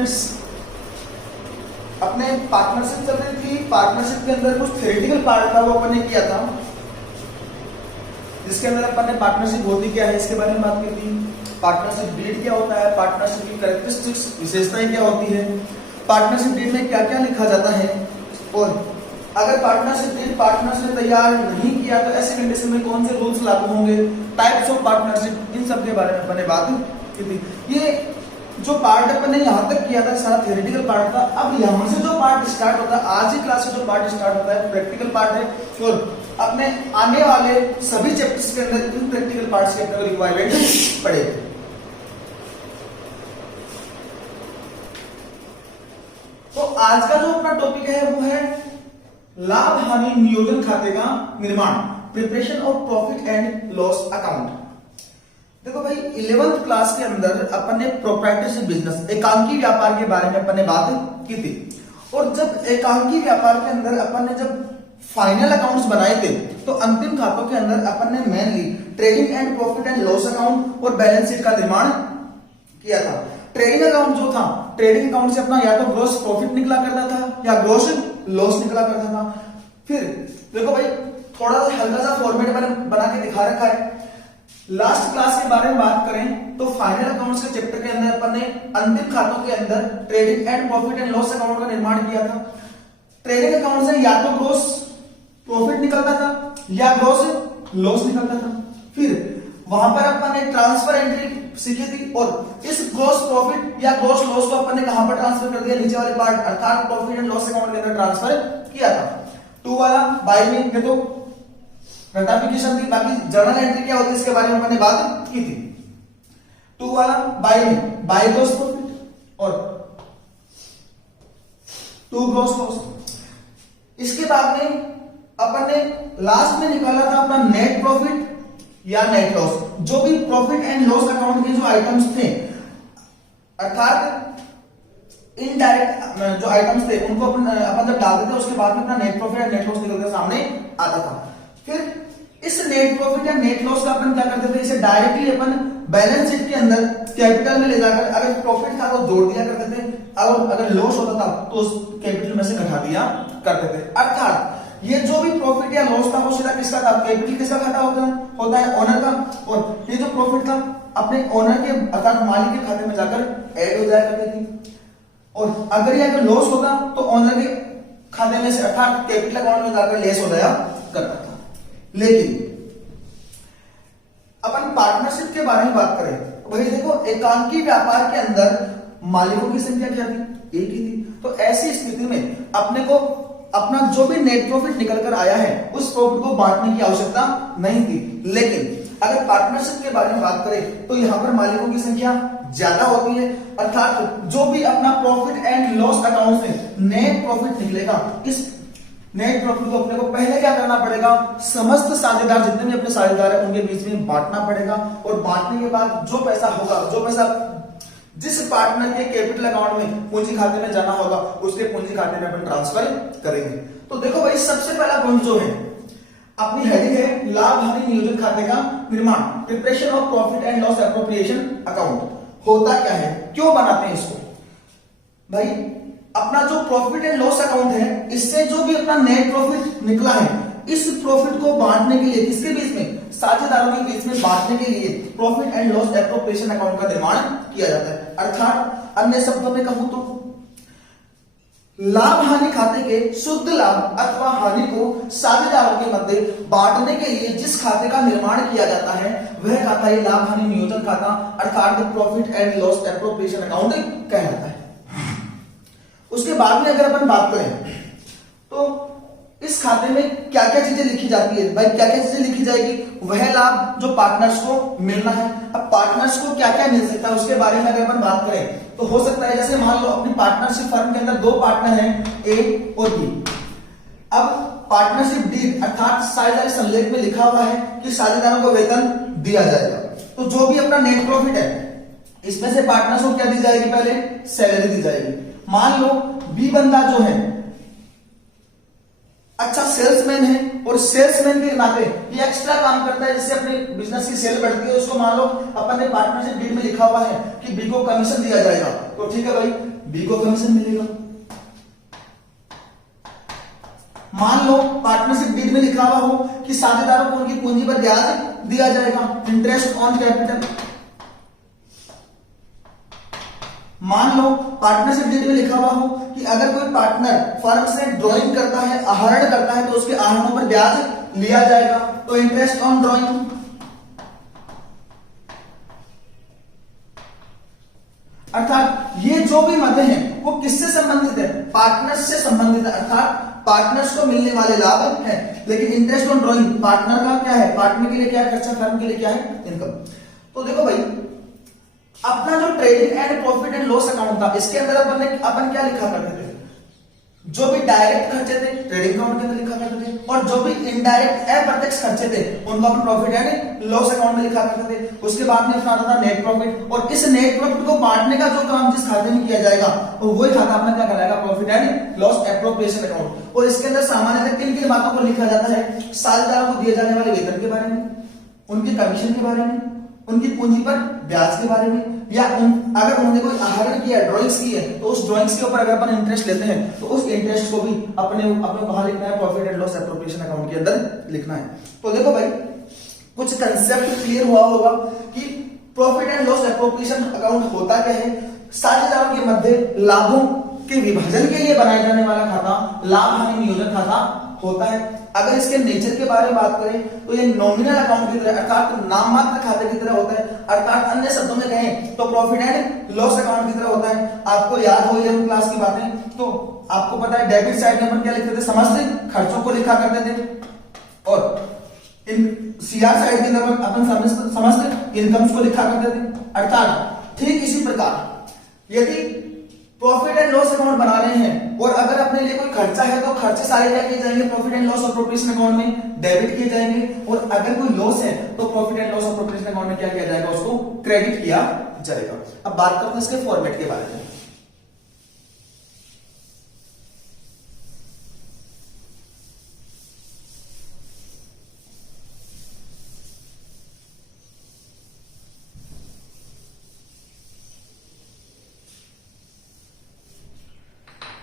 Students, अपने partnership चल रही थी। पार्टनरशिप के अंदर कुछ थ्योरेटिकल पार्ट था वो अपन ने किया था, जिसके अंदर अपन ने पार्टनरशिप होती क्या है इसके बारे में बात की थी। पार्टनरशिप डीड क्या होता है, पार्टनरशिप की कैरेक्टरिस्टिक्स विशेषताएं क्या होती है, पार्टनरशिप डीड में क्या क्या लिखा जाता है, और अगर पार्टनरशिप डीड पार्टनर्स ने तैयार नहीं किया तो ऐसे कंडीशन में कौन से रूल्स लागू होंगे, टाइप्स ऑफ पार्टनरशिप, इन सब के बारे में अपन ने बात की थी। ये जो पार्ट अपन ने यहाँ तक किया था सारा थ्योरेटिकल पार्ट था। अब यहाँ से जो पार्ट स्टार्ट होता है, आज की क्लास से जो पार्ट स्टार्ट होता है प्रैक्टिकल पार्ट है, और अपने आने वाले सभी चैप्टर्स के अंदर इन प्रैक्टिकल पार्ट्स के अंदर रिक्वायरमेंट पड़ेगी। तो आज का जो अपना टॉपिक है वो है लाभ हानि नियोजन खाते का निर्माण, preparation of profit and loss account. देखो भाई 11th क्लास के अंदर अपन ने प्रोप्राइटरशिप बिजनेस, एकांकी व्यापार के बारे में अपन ने बात की थी। और जब एकांकी व्यापार के अंदर अपन ने जब फाइनल अकाउंट्स बनाए थे तो अंतिम खातों के अंदर अपन ने mainly trading and profit and loss account और बैलेंस शीट का निर्माण किया था। ट्रेडिंग अकाउंट जो था, ट्रेडिंग अकाउंट से अपना या तो ग्रॉस प्रॉफिट निकला करता था या ग्रॉस लॉस निकला करता था। फिर देखो भाई थोड़ा सा हल्का सा फॉर्मेट बना के दिखा रखा है। लास्ट क्लास के बारे में बात करें तो फाइनल अकाउंट्स के चैप्टर के अंदर अपन ने अंतिम खातों के अंदर trading and profit and loss account का निर्माण किया था। ट्रेडिंग अकाउंट से या तो ग्रॉस प्रॉफिट निकलता था या ग्रॉस लॉस निकलता था। फिर वहां पर अपन ने ट्रांसफर एंट्री सीखी थी, और इस ग्रॉस प्रॉफिट या ग्रॉस लॉस को अपन ने कहां पर ट्रांसफर कर दिया, नीचे वाले पार्ट अर्थात प्रॉफिट एंड लॉस अकाउंट के अंदर ट्रांसफर किया था। 2 वाला बाय में ये तो रटाफिकेशन थी, बाकी जर्नल एंट्री क्या होती है इसके बारे में मैंने बात की थी। 2 वाला बाय में बाय ग्रॉस प्रॉफिट और 2 ग्रॉस लॉस। इसके बाद में अपन ने लास्ट में निकाला था अपना नेट प्रॉफिट या नेट लॉस। जो भी प्रॉफिट एंड लॉस अकाउंट के जो आइटम्स थे, अर्थात इनडायरेक्ट जो आइटम्स थे उनको अपन जब डालते थे उसके बाद में अपना नेट प्रॉफिट या नेट लॉस निकल कर सामने आता था। फिर इस नेट प्रॉफिट या नेट लॉस का अपन क्या करते थे, इसे डायरेक्टली अपन बैलेंस शीट के अंदर कैपिटल में ले जाकर अगर प्रॉफिट था तो जोड़ दिया करते थे, और अगर लॉस होता था तो उस कैपिटल में से घटा दिया करते थे। अर्थात ये जो भी प्रॉफिट या लॉस था वो सीधा किसका था, कैपिटल किसका खाता होता है ओनर का, और ये जो प्रॉफिट था अपने ओनर के अर्थात मालिक के खाते में जाकर ऐड हो जाया करती थी। और अगर ये अगर लॉस होता तो ओनर के खाते में से अर्थात कैपिटल अकाउंट में जाकर लेस हो जाया करता था। लेकिन अपन पार्टनरशिप के बारे में बात करें तो भाई देखो एकांकी व्यापार के अंदर मालिकों की संख्या क्या थी, एक ही थी। तो ऐसी स्थिति में अपने को अपना जो भी नेट प्रॉफिट निकल कर आया है उस प्रॉफिट को बांटने की आवश्यकता नहीं थी। लेकिन अगर पार्टनरशिप के बारे में बात करें तो यहां पर मालिकों की संख्या ज्यादा होती है, अर्थात जो भी अपना प्रॉफिट एंड लॉस अकाउंट से नेट प्रॉफिट निकलेगा, इस नेट प्रॉफिट को अपने को पहले क्या करना पड़ेगा, समस्त साझेदार जितने भी अपने साझेदार है उनके बीच में बांटना पड़ेगा। और बांटने के बाद जो पैसा होगा, जो पैसा जिस पार्टनर के कैपिटल अकाउंट में पूंजी खाते में जाना होगा उसके पूंजी खाते में अपन ट्रांसफर करेंगे। तो देखो भाई सबसे पहला पॉइंट जो है अपनी हेडिंग है लाभ हानि नियोजन खाते का निर्माण, preparation of profit and loss appropriation account. होता क्या है, क्यों बनाते हैं इसको भाई, अपना जो प्रॉफिट एंड लॉस अकाउंट है इससे जो भी अपना नेट प्रॉफिट निकला है इस प्रॉफिट को बांटने के लिए किसके बीच में, साझेदारों के बीच में बांटने के लिए profit and loss appropriation account का निर्माण किया जाता है। अर्थात अन्य शब्दों में कहूं तो लाभ हानि खाते के शुद्ध लाभ अथवा हानि को साझेदारों के मध्य बांटने के लिए जिस खाते का निर्माण किया जाता है वह खाता है लाभ हानि नियोजन खाता, अर्थात profit and loss appropriation account कहलाता है। उसके बाद में अगर अपन बात करें तो इस खाते में क्या क्या चीजें लिखी जाती है भाई, क्या क्या चीजें लिखी जाएगी, वह लाभ जो पार्टनर्स को मिलना है। अब पार्टनर्स को क्या क्या मिल सकता है उसके बारे में अगर अपन बात करें तो हो सकता है जैसे मान लो अपनी पार्टनरशिप फर्म के अंदर 2 पार्टनर हैं ए और बी। अब पार्टनरशिप डीड अर्थात साझेदारी संलेख में लिखा हुआ है कि साझेदारों को वेतन दिया जाएगा। तो जो भी अपना नेट प्रॉफिट है इसमें से पार्टनर्स को क्या दी जाएगी, पहले सैलरी दी जाएगी। मान लो बी बंदा जो है अच्छा सेल्समैन है और सेल्समैन के नाते ये एक्स्ट्रा काम करता है, जैसे अपने बिजनेस की सेल बढ़ती है, उसको मान लो अपन ने पार्टनरशिप डीड में लिखा हुआ है कि बी को कमीशन दिया जाएगा, तो ठीक है भाई बी को कमीशन मिलेगा। मान लो पार्टनरशिप डीड में लिखा हुआ हो कि साझेदारों को उनकी पूंजी पर ब्याज दिया जाएगा, इंटरेस्ट ऑन कैपिटल। मान लो पार्टनरशिप डीड में लिखा हुआ हो कि अगर कोई पार्टनर फर्म से ड्राइंग करता है, आहरण करता है, तो उसके आहरणों पर ब्याज लिया जाएगा, तो इंटरेस्ट ऑन ड्राइंग। अर्थात ये जो भी मदें हैं वो किससे संबंधित है, पार्टनर्स से संबंधित है, अर्थात पार्टनर्स को मिलने वाले लाभ है। लेकिन इंटरेस्ट ऑन ड्राइंग पार्टनर का क्या है, पार्टनर के लिए क्या है खर्चा, फर्म के लिए क्या है इनकम। तो देखो भाई अपना जो trading and profit and loss account था, इसके अंदर अपन क्या लिखा करते थे, जो भी डायरेक्ट खर्चे थे ट्रेडिंग अकाउंट के अंदर लिखा करते थे, और जो भी इनडायरेक्ट अप्रत्यक्ष खर्चे थे उनको अपन प्रॉफिट एंड लॉस अकाउंट में लिखा करते थे। उसके बाद में अपना आता था नेट प्रॉफिट, और इस नेट प्रॉफिट को बांटने का जो काम जिस खाते में किया जाएगा वही खाता अपना क्या कहलाएगा, profit and loss appropriation account. और इसके अंदर सामान्यतः किन किन बातों को लिखा जाता है, साझेदारों को दिए जाने वाले वेतन के बारे में, उनके कमीशन के बारे में, उनकी पूंजी पर ब्याज के बारे में, या अगर उन्होंने कोई आहरण किया, ड्राइंग्स की है, तो उस ड्राइंग्स के ऊपर अगर अपन इंटरेस्ट लेते हैं तो उस इंटरेस्ट को भी अपने कहां लिखना है, profit and loss appropriation account के अंदर लिखना है। तो देखो भाई कुछ कंसेप्ट क्लियर हुआ होगा कि profit and loss appropriation account होता क्या है। साझेदारों के मध्य लाभों के विभाजन के लिए बनाए जाने वाला खाता लाभ हानि नियोजन खाता होता है। अगर इसके नेचर के बारे में बात करें तो ये नॉमिनल अकाउंट की तरह अर्थात नाम मात्र खाते की तरह होता है, अर्थात अन्य शब्दों में कहें तो प्रॉफिट एंड लॉस अकाउंट की तरह होता है। आपको याद हो हम क्लास की बातें, तो आपको पता है डेबिट साइड में अपन क्या लिखते थे, समस्त खर्चों को लिखा करते थे, और इन सीआर साइड के अंदर अपन समस्त इनकम्स को लिखा करते थे। अर्थात ठीक इसी प्रकार यदि प्रॉफिट एंड लॉस अकाउंट बना रहे हैं और अगर अपने लिए कोई खर्चा है तो खर्चे सारे क्या किए जाएंगे, profit and loss appropriation account में डेबिट किए जाएंगे, और अगर कोई लॉस है तो profit and loss appropriation account में क्या किया जाएगा, उसको क्रेडिट किया जाएगा। अब बात करते हैं इसके फॉर्मेट के बारे में।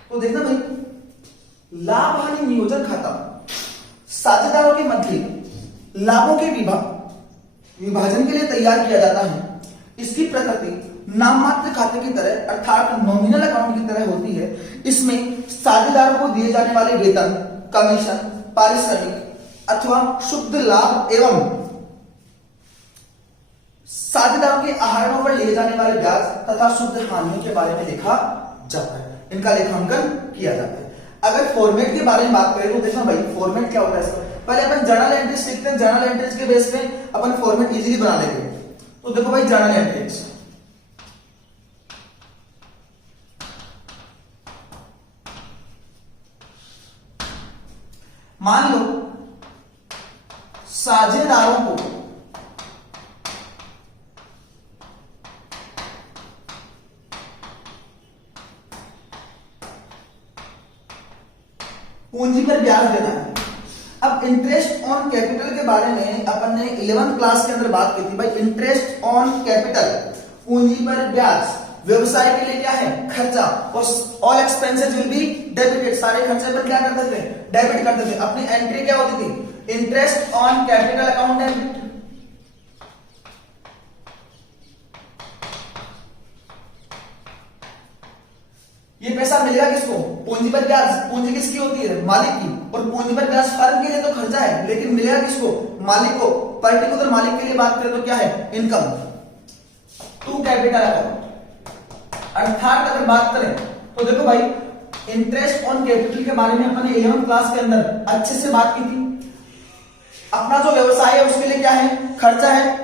तो देखना भाई लाभ हानि नियोजन खाता साझेदारों के मध्य लाभों के विभाजन के लिए तैयार किया जाता है। इसकी प्रकृति नाममात्र खाते की तरह अर्थात नॉमिनल अकाउंट की तरह होती है। इसमें साझेदारों को दिए जाने वाले वेतन, कमीशन, पारिश्रमिक अथवा शुद्ध लाभ एवं साझेदारों के आहरणों पर लिए जाने वाले ब्याज तथा शुद्ध हानियों के बारे में लिखा जाता है, इनका लेखांकन किया जाता है। अगर फॉर्मेट के बारे में बात करें तो देखना भाई फॉर्मेट क्या होता है इसका, पहले अपन जर्नल एंट्रीज लिखते हैं, जर्नल एंट्रीज के बेस पे अपन फॉर्मेट इजीली बना लेंगे। तो देखो भाई जर्नल एंट्रीज, मान लो साझेदारों को पूंजी पर ब्याज देना है। अब इंटरेस्ट ऑन कैपिटल के बारे में अपन ने 11th क्लास के अंदर बात की थी भाई। इंटरेस्ट ऑन कैपिटल पूंजी पर ब्याज व्यवसाय के लिए क्या है, खर्चा, और all expenses will be debited, सारे खर्चे पर क्या करते थे, डेबिट करते थे। अपनी एंट्री क्या होती थी, interest on capital account debit. ये पैसा मिलेगा किसको, पूंजी पर ब्याज। पूंजी किसकी होती है, मालिक की, और पूंजी पर ब्याज फर्म के लिए तो खर्चा है, लेकिन मिलेगा किसको, मालिक को। पर्टिकुलर मालिक के लिए बात करें तो क्या है, इनकम टू कैपिटल अकाउंट। अर्थात अगर बात करें तो देखो भाई इंटरेस्ट ऑन कैपिटल के बारे में अपन ने 11th क्लास के अंदर अच्छे से बात की थी। अपना जो व्यवसाय है उसके लिए क्या है, खर्चा है।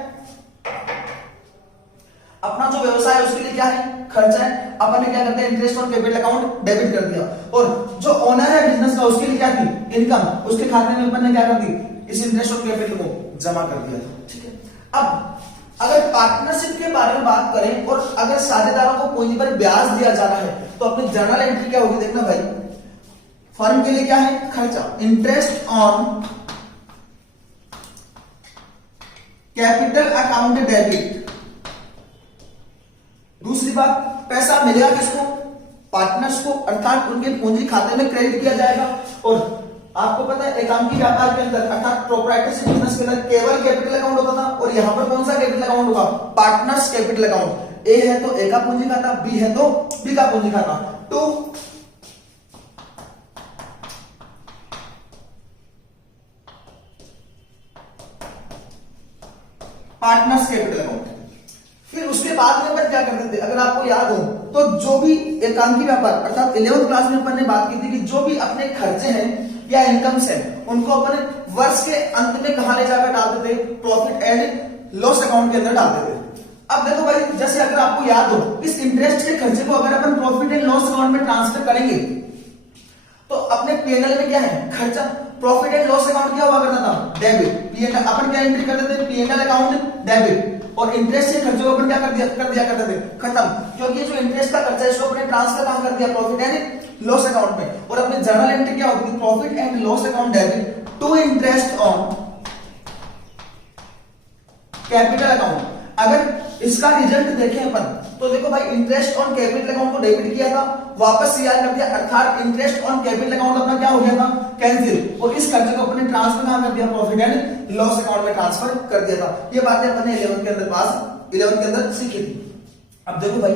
अपना जो व्यवसाय है उसके लिए क्या है, खर्चा है। अपन ने क्या करते हैं, interest on capital account debit कर दिया, और जो ओनर है बिजनेस का उसके लिए क्या थी, इनकम, उसके खाते में अपन ने क्या कर दी, इस इंटरेस्ट ऑन कैपिटल को जमा कर दिया। ठीक है। अब अगर पार्टनरशिप के बारे में बात करें और अगर साझेदारों को पूंजी पर ब्याज दिया जा रहा है तो अपनी जर्नल एंट्री क्या होगी, देखना भाई। फर्म के लिए क्या है, खर्चा, interest on capital account debit. दूसरी बात, पैसा मिलेगा किसको, पार्टनर्स को, अर्थात उनके पूंजी खाते में क्रेडिट किया जाएगा। और आपको पता है एकांकी व्यापार के अंदर अर्थात प्रोप्राइटरशिप बिजनेस के अंदर केवल कैपिटल अकाउंट होता था, और यहां पर कौन सा कैपिटल अकाउंट होगा, पार्टनर्स कैपिटल अकाउंट। ए है तो ए का पूंजी खाता, बी है तो बी का पूंजी खाता। तो पार्टनर्स कैपिटल अकाउंट। फिर उसके बाद में अपन क्या करते थे, अगर आपको याद हो तो जो भी एकांकी व्यापार अर्थात 11th क्लास में अपन ने बात की थी कि जो भी अपने खर्चे हैं या इनकम्स हैं उनको अपन वर्ष के अंत में कहां ले जाकर डालते थे, प्रॉफिट एंड लॉस अकाउंट के अंदर डालते थे। अब देखो भाई, जैसे अगर आपको याद हो, इस इंटरेस्ट के खर्चे को अगर अपन प्रॉफिट एंड लॉस अकाउंट में ट्रांसफर करेंगे तो अपने पीएनएल में क्या है, खर्चा। प्रॉफिट एंड लॉस अकाउंट क्या हुआ करता था, डेबिट। पीएनएल अपन क्या एंट्री करते थे, पीएनएल अकाउंट डेबिट। और इंटरेस्ट के खर्चों को अपन क्या कर दिया करते थे, खत्म। क्योंकि जो इंटरेस्ट का खर्चा है इसको अपने ट्रांसफर कहां कर दिया, प्रॉफिट एंड लॉस अकाउंट में। और अपने जर्नल एंट्री क्या होती थी, profit and loss account debit to interest on capital account. अगर इसका रिजल्ट देखें अपन तो देखो भाई, इंटरेस्ट ऑन कैपिटल अकाउंट को डेबिट किया था, वापस सीआर कर दिया, अर्थात इंटरेस्ट ऑन कैपिटल अकाउंट अपना क्या हो गया था, कैंसिल। और इस खर्चे को अपने ट्रांसफर कहां कर दिया, प्रॉफिट एंड लॉस अकाउंट में ट्रांसफर कर दिया था। ये बातें अपने 11th के अंदर सीखी थी। अब देखो भाई,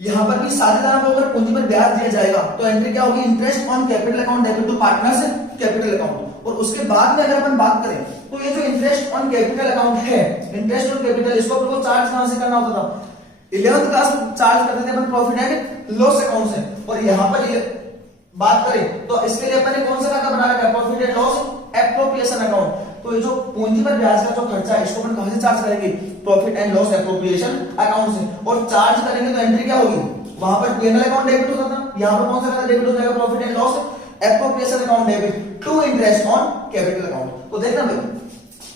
यहां पर भी साझेदारों को अगर पूंजी पर ब्याज दिया जाएगा तो एंट्री क्या होगी, interest on capital account debit to partners capital account. और उसके बाद में अगर अपन बात करें तो ये जो इंटरेस्ट ऑन कैपिटल अकाउंट है, इंटरेस्ट ऑन कैपिटल, इसको अपन को चार्ज कहां से करना होता था, 11th क्लास में चार्ज करते थे अपन प्रॉफिट एंड लॉस अकाउंट से। और यहां पर ये बात करें तो इसके लिए अपन ने कौन सा खाता बना रखा है, profit and loss appropriation account. तो ये जो पूंजी पर ब्याज का जो खर्चा है इसको अपन कहां से चार्ज करेंगे, profit and loss appropriation account से। और चार्ज करेंगे तो एंट्री क्या होगी, वहां पर पीएनएल अकाउंट डेबिट होता था, यहां पर कौन सा खाता डेबिट हो जाएगा, profit and loss appropriation account debit to interest on capital account. तो देखना भाई,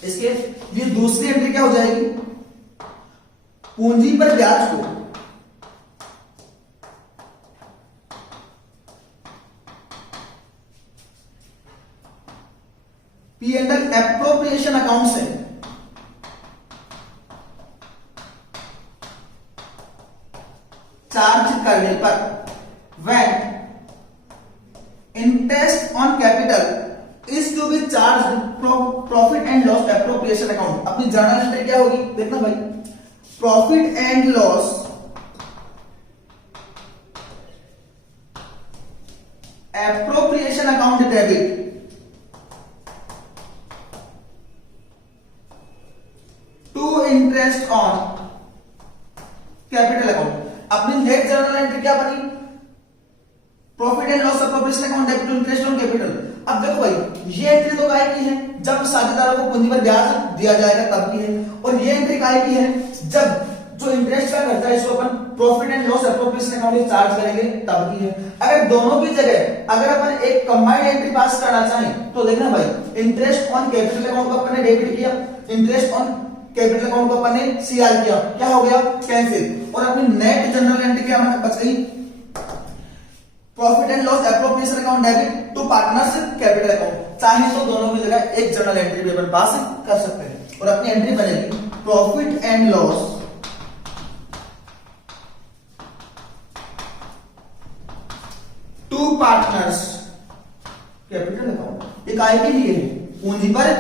इसके ये दूसरी एंट्री क्या हो जाएगी, पूंजी पर ब्याज को पीएनएल एप्रोप्रिएशन अकाउंट से चार्ज करने पर when interest on capital is to be charge profit and loss appropriation account. अपनी जर्नल एंट्री क्या होगी, देखना भाई, profit and loss appropriation account debit to interest on capital account. अपनी नेट जर्नल एंट्री क्या बनी, profit and loss appropriation account debit to interest on capital. अब देखो भाई, ये एंट्री तो काहे की है, जब साझेदारों को पूंजी पर ब्याज दिया जाएगा तब की है। और ये एंट्री काहे की है, जब जो इंटरेस्ट का खर्चा है इसको अपन profit and loss appropriation account में चार्ज करेंगे तब की है। अगर दोनों की जगह अगर अपन एक कंबाइंड एंट्री पास करना चाहें तो देखना भाई, इंटरेस्ट ऑन कैपिटल अकाउंट को अपन ने डेबिट किया, इंटरेस्ट ऑन कैपिटल अकाउंट को अपन ने सीआर किया, क्या हो गया, कैंसिल। और अपनी नेट जनरल एंट्री क्या बच गई, profit and loss appropriation account debit to partners capital account. चाहे तो दोनों की जगह एक जनरल एंट्री भी अपन पास कर सकते हैं। और अपनी एंट्री बनेगी profit and loss to partners capital account. ये काय के लिए है, पूंजी पर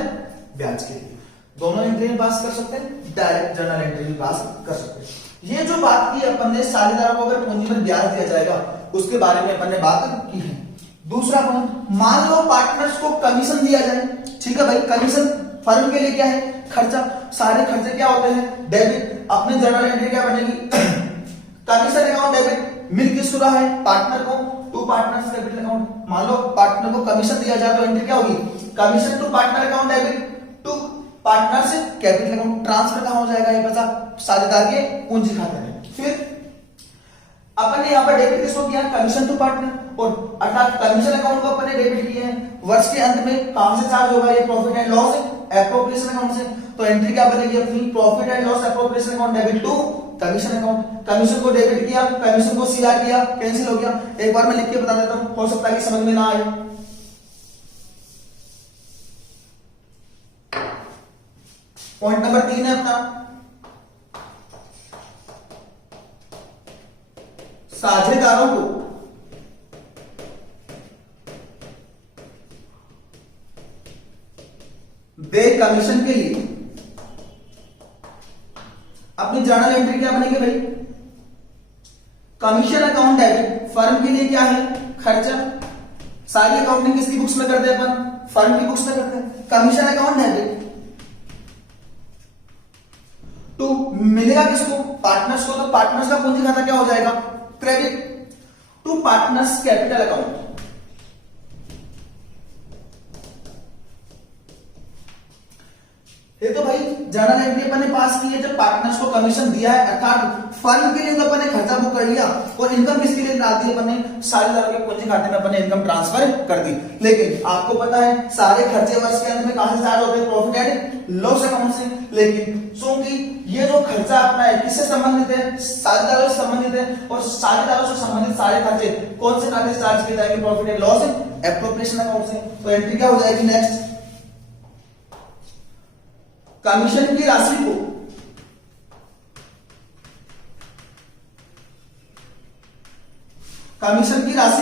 ब्याज के लिए। दोनों एंट्री में पास कर सकते हैं, डायरेक्ट जर्नल एंट्री में पास कर सकते हैं। ये जो बात की अपन ने, साझेदारों को अगर पूंजी पर ब्याज दिया जाएगा उसके बारे में अपन ने बात की है। दूसरा पॉइंट, मान लो पार्टनर्स को कमीशन दिया जाए, ठीक है भाई, कमीशन फर्म के लिए क्या है, खर्चा। सारे खर्चे क्या होते हैं, डेबिट। अपने जर्नल एंट्री क्या बनेगी, कमीशन अकाउंट डेबिट मिल किसको रहा है, पार्टनर को, टू पार्टनर्स कैपिटल अकाउंट। मान लो पार्टनर को कमीशन दिया जाए तो एंट्री क्या होगी, commission to partner account debit to partner से कैपिटल अकाउंट। ट्रांसफर कहां हो जाएगा, ये पैसा साझेदार के पूंजी खाते में। फिर अपन ने यहां पर डेबिट किसको किया, कमीशन टू पार्टनर। और अर्थात कमीशन अकाउंट को अपन ने डेबिट किए हैं। वर्ष के अंत में कहां से चार्ज होगा, ये profit and loss appropriation account से। तो एंट्री क्या बनेगी अपनी, profit and loss appropriation account debit to commission account, commission को डेबिट किया, कमीशन को सीआर किया, कैंसिल हो गया। एक बार मैं लिख के बता देता हूं, हो सकता है कि समझ में ना आए। पॉइंट नंबर 3 है अपना, साझेदारों को दे कमीशन के लिए अपनी जर्नल एंट्री क्या बनेगी भाई? कमीशन अकाउंट डेबिट फर्म के लिए क्या है? खर्चा। सारी अकाउंटिंग किसकी बुक्स में करते हैं अपन? फर्म की बुक्स में करते हैं। कमीशन अकाउंट डेबिट टू मिलेगा किसको? पार्टनर्स को। तो पार्टनर्स का पूंजी खाता क्या हो जाएगा? Credit to partners capital account. ये तो भाई जर्नल एंट्री अपन ने पास की है जब पार्टनर्स को कमीशन दिया है, अर्थात फर्म के लिए तो अपन ने खर्चा बुक कर लिया और इनकम किसके लिए डाल दी? अपन ने साझेदारों के पूंजी खाते में अपन ने इनकम ट्रांसफर कर दी। लेकिन आपको पता है सारे खर्चे वर्ष के अंत में कहां से स्टार्ट होते हैं? प्रॉफिट एंड लॉस अकाउंट से। लेकिन क्योंकि ये जो खर्चा अपना है किससे संबंधित है? साझेदारों से संबंधित है, और साझेदारों से संबंधित सारे खर्चे कौन से खाते से चार्ज किए जाएंगे? Profit and loss appropriation account से। तो एंट्री क्या हो जाएगी नेक्स्ट? कमीशन की राशि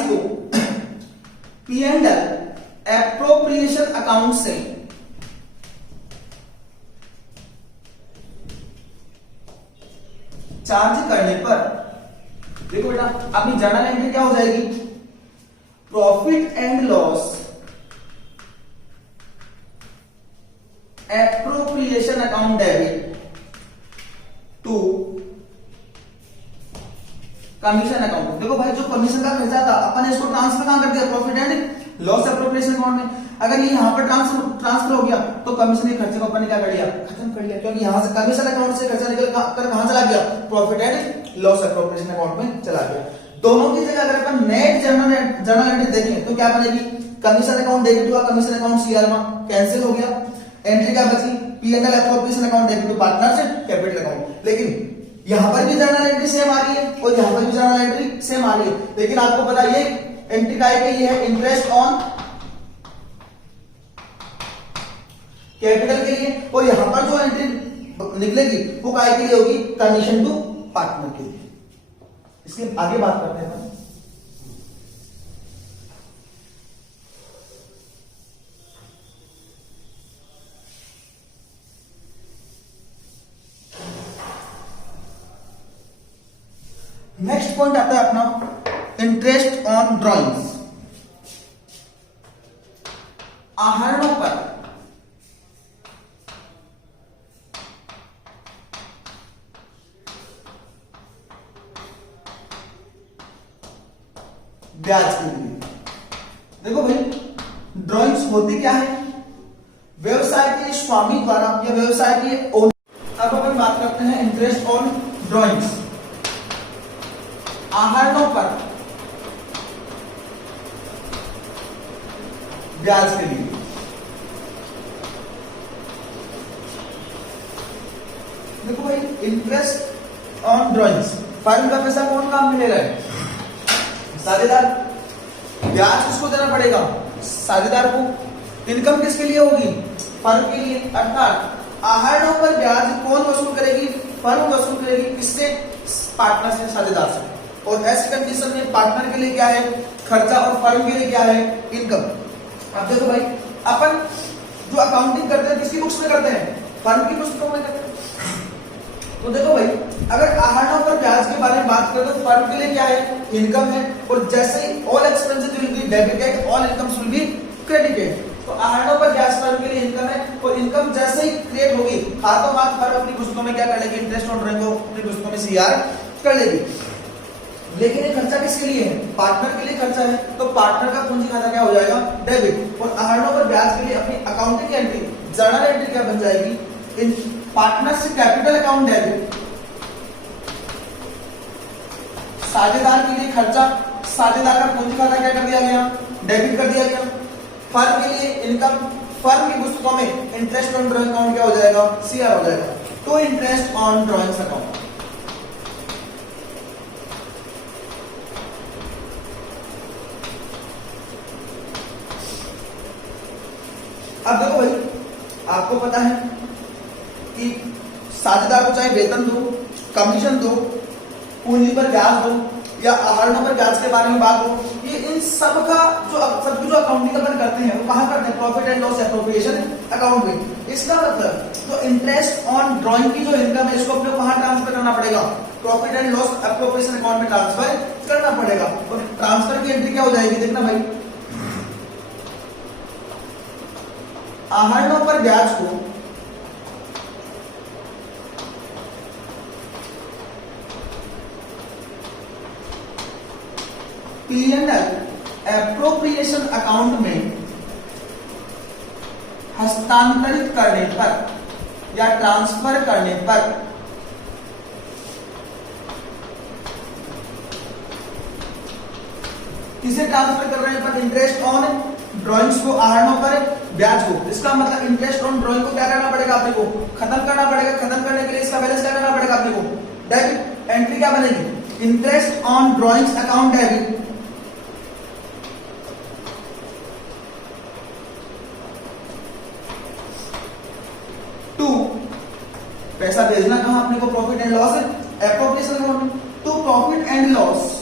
को P and L appropriation account से चार्ज करने पर, देखो बेटा अपनी जर्नल एंट्री क्या हो जाएगी? Profit and loss appropriation account debit to commission account. देखो भाई जो कमीशन का खर्चा था अपन ने इसको ट्रांसफर कहां कर दिया? Profit and loss appropriation account में। अगर ये यहां पर ट्रांसफर हो गया तो कमीशन के खर्चे को अपन ने क्या कर लिया? खत्म कर लिया, क्योंकि यहां से कमीशन अकाउंट से खर्चा निकल कर कहां चला गया? Profit and loss appropriation account में चला गया। दोनों की जगह अगर अपन नेट जर्नल एंट्री देखें तो क्या बनेगी? कमीशन अकाउंट डेबिट हुआ, कमीशन अकाउंट सीआर में कैंसिल हो गया। एंट्री क्या बची? P and L appropriation account debit to partners capital account. लेकिन यहां पर भी जर्नल एंट्री सेम आ रही है और यहां पर भी जर्नल एंट्री सेम आ रही है, लेकिन आपको पता ये एंट्री काय के लिए है? इंटरेस्ट ऑन कैपिटल के लिए, और यहां पर जो एंट्री निकलेगी वो काय के लिए होगी? कमीशन टू पार्टनर के लिए। इसके आगे बात करते हैं। नेक्स्ट पॉइंट आता है अपना इंटरेस्ट ऑन ड्रॉइंग्स। आहरणों पर ब्याज के लिए। देखो भाई ड्राइंग्स होती क्या है? व्यवसाय के स्वामी द्वारा या व्यवसाय के ओनर। अब अपन बात करते हैं इंटरेस्ट ऑन ड्राइंग्स। आहरणों पर ब्याज के लिए। देखो भाई इंटरेस्ट ऑन ड्राइंग्स, फर्म का पैसा कौन काम में ले रहा है? साझेदार। ब्याज किसको देना पड़ेगा? साझेदार को। इनकम किसके लिए होगी? फर्म के लिए। अर्थात आहरणों पर ब्याज कौन वसूल करेगी? फर्म वसूल करेगी। किससे? पार्टनर से, साझेदार से। और ऐसी कंडीशन में पार्टनर के लिए क्या है? खर्चा, और फर्म के लिए क्या है? इनकम। अब देखो भाई अपन जो अकाउंटिंग करते हैं किसकी बुक्स में करते हैं? फर्म की पुस्तकों में करते हैं। तो देखो भाई अगर आहरणों पर ब्याज के बारे में बात करें तो फर्म के लिए क्या है? इनकम है, और जैसे ही all expenses will be debited, all incomes will be credited. तो आहरणों पर ब्याज फर्म के लिए इनकम है, और इनकम जैसे ही क्रिएट होगी हाथों हाथ फर्म अपनी पुस्तकों में क्या कर लेगी? इंटरेस्ट ऑन ड्राइंग को अपनी पुस्तकों में सीआर कर लेगी। लेकिन ये खर्चा किसके लिए है? पार्टनर के लिए खर्चा है, तो पार्टनर का पूंजी खाता क्या हो जाएगा? डेबिट। और आहरणों पर ब्याज के लिए अपनी अकाउंटिंग एंट्री, जर्नल एंट्री क्या बन जाएगी? इन पार्टनर से कैपिटल अकाउंट डेबिट। साझेदार के लिए खर्चा, साझेदार का पूंजी खाता क्या कर दिया गया? डेबिट कर दिया गया। फर्म के लिए इनकम, फर्म की पुस्तकों में इंटरेस्ट ऑन ड्राइंग अकाउंट क्या हो जाएगा? सीआर हो जाएगा। तो इंटरेस्ट ऑन ड्राइंग्स अकाउंट। अब देखो भाई, आपको पता है कि साझेदार को चाहे वेतन दो, कमीशन दो, पूंजी पर ब्याज दो या आहरणों पर ब्याज के बारे में बात हो, ये इन सब का जो अकाउंटिंग अपन करते हैं वो कहाँ करते हैं? Profit and loss appropriation account में। इसका मतलब जो इंटरेस्ट ऑन ड्राइंग की जो इनकम है इसको अपने कहाँ ट्रांसफर करना पड़ेगा? Profit and loss appropriation account में ट्रांसफर करना पड़ेगा। और ट्रांसफर की एंट्री क्या हो जाएगी? देखना भाई, आहरणों पर ब्याज को P&L एप्रोप्रिएशन अकाउंट में हस्तांतरित करने पर या ट्रांसफर करने पर किसे ट्रांसफर कर रहे हैं? पर इंटरेस्ट ऑन ड्राइंग्स को, आहरणों पर ब्याज को। इसका मतलब इंटरेस्ट ऑन ड्राइंग को क्या करना पड़ेगा अपने को? खत्म करना पड़ेगा। खत्म करने के लिए इसका बैलेंस क्या करना पड़ेगा अपने को? डेबिट। एंट्री क्या बनेगी? Interest on drawings account debit. पैसा भेजना कहां अपने को? Profit and loss appropriation account. To profit and loss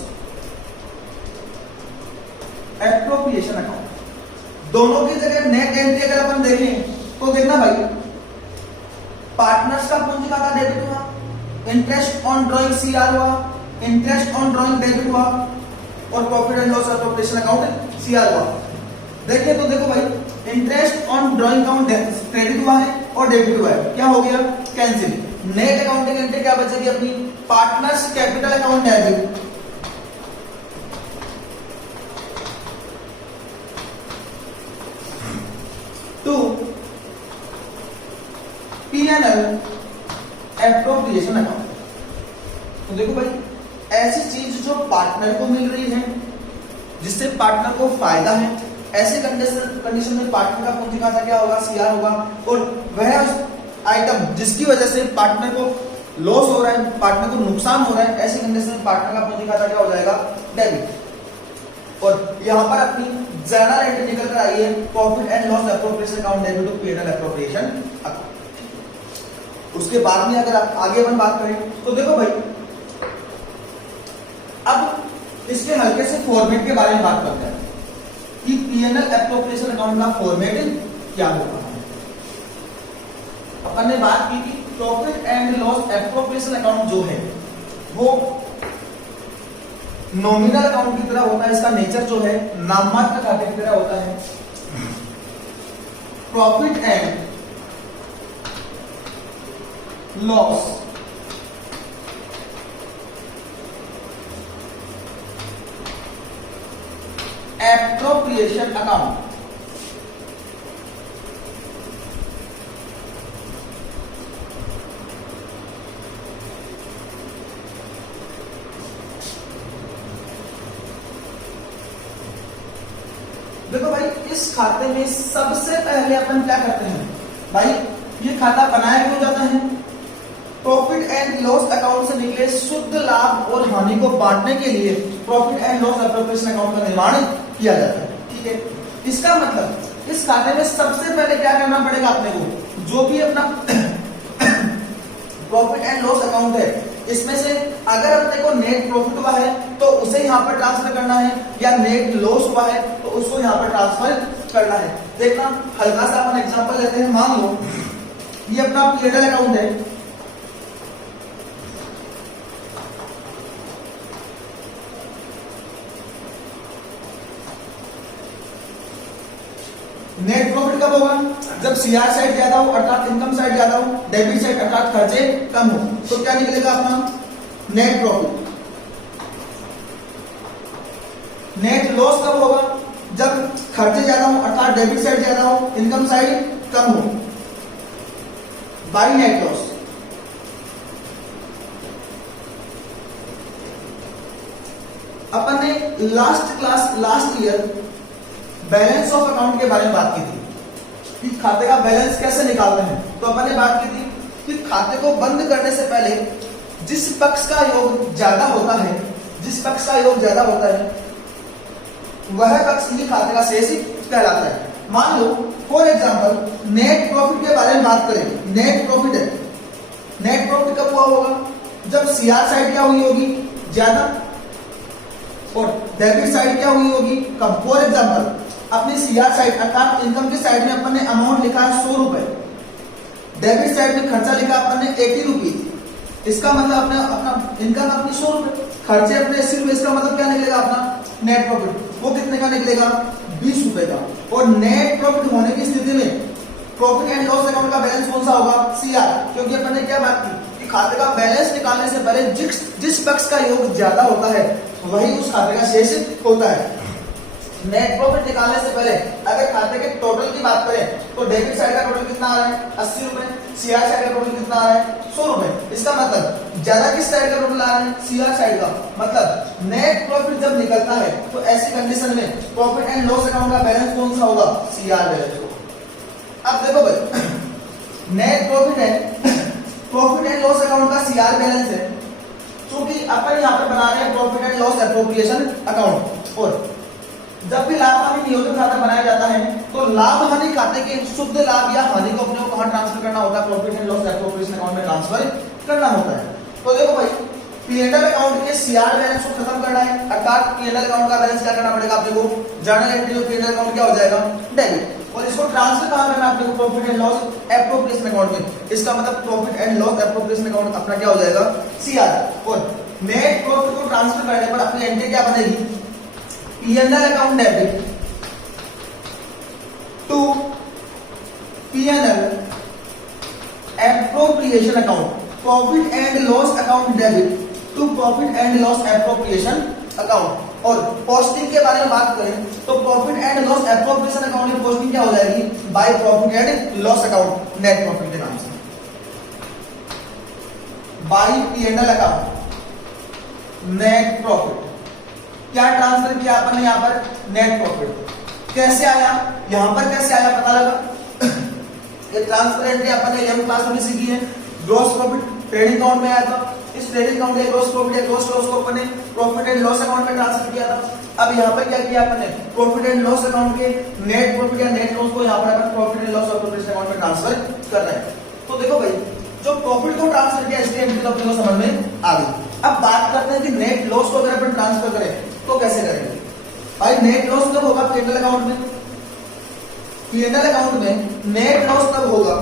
appropriation account. दोनों की जगह नेट एंट्री अगर अपन देखें तो देखना भाई, पार्टनर्स का पूंजी खाता डेबिट हुआ, इंटरेस्ट ऑन ड्राइंग सीआर हुआ, इंटरेस्ट ऑन ड्राइंग डेबिट हुआ और profit and loss appropriation account CR हुआ। देखिए तो देखो भाई, interest on drawing account credit हुआ है और डेबिट हुआ है, क्या हो गया? कैंसिल। नेट अकाउंटिंग एंट्री क्या बचेगी अपनी? Partners capital account debit. To P&L appropriation account. तो देखो भाई, ऐसी चीज जो पार्टनर को मिल रही है, जिससे पार्टनर को फायदा है, ऐसे कंडीशन में पार्टनर का पूंजी खाता क्या होगा? सीआर होगा। और वह आइटम जिसकी वजह से पार्टनर को लॉस हो रहा है, पार्टनर को नुकसान हो रहा है, ऐसे कंडीशन में पार्टनर का पूंजी खाता क्या हो जाएगा? डेबिट। और यहां पर अपनी जर्नल एंट्री निकल कर आई है, profit and loss appropriation account debit to P&L appropriation account. उसके बाद में अगर आप आगे अपन बात करें तो देखो भाई, अब इसके हल्के से फॉर्मेट के बारे में बात करते हैं कि P&L एप्रोप्रिएशन अकाउंट का फॉर्मेट क्या होगा। अपन ने बात की कि profit and loss appropriation account जो है वो नॉमिनल अकाउंट की तरह होता है। इसका नेचर जो है नाममात्र खाते की तरह होता है। Profit and loss appropriation account देखो भाई, इस खाते में सबसे पहले अपन क्या करते हैं भाई, ये खाता बनाया क्यों जाता है? प्रॉफिट एंड लॉस अकाउंट से निकले शुद्ध लाभ और हानि को बांटने के लिए profit and loss appropriation account का निर्माण किया जाता है। ठीक है, इसका मतलब इस खाते में सबसे पहले क्या करना पड़ेगा अपने को? जो भी अपना प्रॉफिट एंड लॉस अकाउंट है, इसमें से अगर अपने को नेट प्रॉफिट हुआ है तो उसे यहां पर ट्रांसफर करना है, या नेट लॉस हुआ है तो उसको यहां पर ट्रांसफर करना है। देखना, हल्का सा अपन एग्जांपल लेते हैं। मान लो ये अपना P&L अकाउंट है, नेट प्रॉफिट कब होगा? जब सीआर साइड ज्यादा हो अर्थात इनकम साइड ज्यादा हो, डेबिट साइड अर्थात खर्चे कम हो, तो क्या निकलेगा अपना? Net profit. नेट लॉस कब होगा? जब खर्चे ज्यादा हो अर्थात डेबिट साइड ज्यादा हो, इनकम साइड कम हो, बाई नेट लॉस। अपन ने last year balance of account के बारे में बात की थी कि खाते का बैलेंस कैसे निकालते हैं। तो अपन ने बात की थी कि खाते को बंद करने से पहले जिस पक्ष का योग ज्यादा होता है, जिस पक्ष का योग ज्यादा होता है वह पक्ष ही खाते का शेष कहलाता है। मान लो फॉर एग्जांपल नेट प्रॉफिट के बारे में बात करें, नेट प्रॉफिट है, नेट प्रॉफिट कब हुआ होगा, जब सीआर साइड क्या हुई होगी, ज्यादा, और डेबिट साइड क्या हुई होगी, कम। फॉर एग्जांपल अपनी सीआर साइड अर्थात इनकम की साइड में अपन ने अमाउंट लिखा है 100 रुपए, डेबिट साइड में खर्चा लिखा अपन ने 80 रुपीज, इसका मतलब अपना इनकम अपनी 100 रुपए, खर्चे अपने 80 रुपए, इसका मतलब क्या निकलेगा अपना नेट प्रॉफिट, वो कितने का निकलेगा, 20 रुपए का। और नेट प्रॉफिट होने की स्थिति में प्रॉफिट एंड लॉस अकाउंट का बैलेंस कौन सा होगा, सीआर, क्योंकि अपन ने क्या बात की कि खाते का बैलेंस निकालने से पहले जिस पक्ष का योग ज्यादा होता है वही उस खाते का शेष होता है। नेट प्रॉफिट निकालने से पहले अगर खाते के टोटल की बात करें तो डेबिट साइड का टोटल कितना आ रहा है, 80 रुपए, सीआर साइड का टोटल कितना आ रहा है, 100 रुपए। इसका मतलब ज्यादा किस साइड का टोटल आ रहा है, सीआर साइड का। मतलब नेट प्रॉफिट जब निकलता है तो ऐसी कंडीशन में प्रॉफिट एंड लॉस अकाउंट का बैलेंस कौन सा होगा, सीआर बैलेंस होगा। अब देखो भाई, नेट प्रॉफिट है, प्रॉफिट एंड लॉस अकाउंट का सीआर बैलेंस है, क्योंकि अपन यहाँ पर बना रहे हैं profit and loss appropriation account. और जब भी लाभ हानि नियोजन खाता बनाया जाता है तो लाभ हानि खाते के शुद्ध लाभ या हानि को अपने को कहां ट्रांसफर करना होता है, profit and loss appropriation account में ट्रांसफर करना होता है। तो देखो भाई, पीएनएल अकाउंट के सीआर बैलेंस को खत्म करना है, अर्थात पीएनएल अकाउंट का बैलेंस क्या करना पड़ेगा आपको, journal entry of PNL account क्या हो जाएगा, डेबिट, और इसको ट्रांसफर कहां करना है आपको, profit and loss appropriation account में। इसका मतलब profit and loss appropriation account अपना क्या हो जाएगा, सीआर। और नेट प्रॉफिट को ट्रांसफर करने पर अपनी एंट्री क्या बनेगी, PNL account debit to PNL appropriation account, profit and loss account debit to profit and loss appropriation account. और पोस्टिंग के बारे में बात करें तो profit and loss appropriation account की पोस्टिंग क्या हो जाएगी, by profit and loss account net profit के नाम से, by PNL account net profit. क्या ट्रांसफर किया अपन ने यहाँ पर, नेट प्रॉफिट। कैसे आया, यहां पर कैसे आया पता लगा, ये ट्रांसफर एंट्री अपन ने 11वीं क्लास में सीखी है, ग्रॉस प्रॉफिट ट्रेडिंग अकाउंट में आया था, इस ट्रेडिंग अकाउंट के ग्रॉस प्रॉफिट या ग्रॉस लॉस को अपन ने प्रॉफिट एंड लॉस अकाउंट में ट्रांसफर किया था। अब यहाँ पर क्या किया अपन ने, प्रॉफिट एंड लॉस अकाउंट के नेट प्रॉफिट या नेट लॉस को यहाँ पर अपन प्रॉफिट एंड लॉस अकाउंट में ट्रांसफर कर रहे हैं। तो देखो भाई, जो प्रॉफिट को ट्रांसफर किया इसलिए एंट्री तो अपने को समझ में आ गई। अब बात करते हैं कि नेट लॉस को अगर अपन ट्रांसफर करें तो कैसे करेंगे। भाई नेट लॉस कब होगा, पीएनएल अकाउंट में, पीएनएल अकाउंट में नेट लॉस तब होगा